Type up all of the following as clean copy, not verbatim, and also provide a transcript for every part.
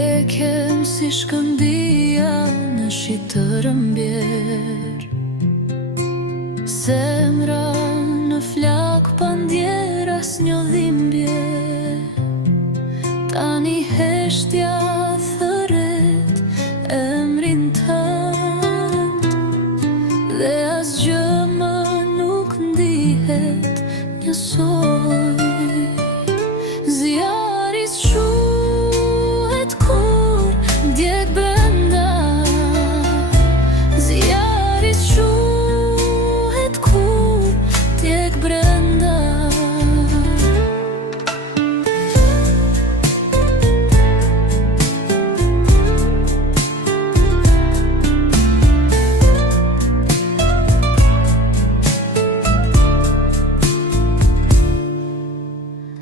Prekem si shkëndia në shi të rëmbjer, zemra në flak pa ndjer as një dhimbje. Tani heshtja thëret emrin tënd, dhe asgjë më nuk ndihet njësoj. Zjaris quhet kur djeg brenda, zjaris quhet kur djeg brenda.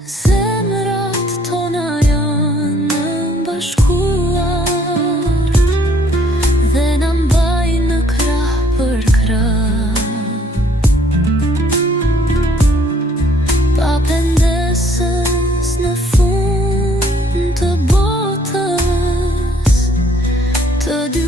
Zemrat tona janë bashkuar dhe na mbajnë në krah për krah. Pa pendesës në fund të botës, të dy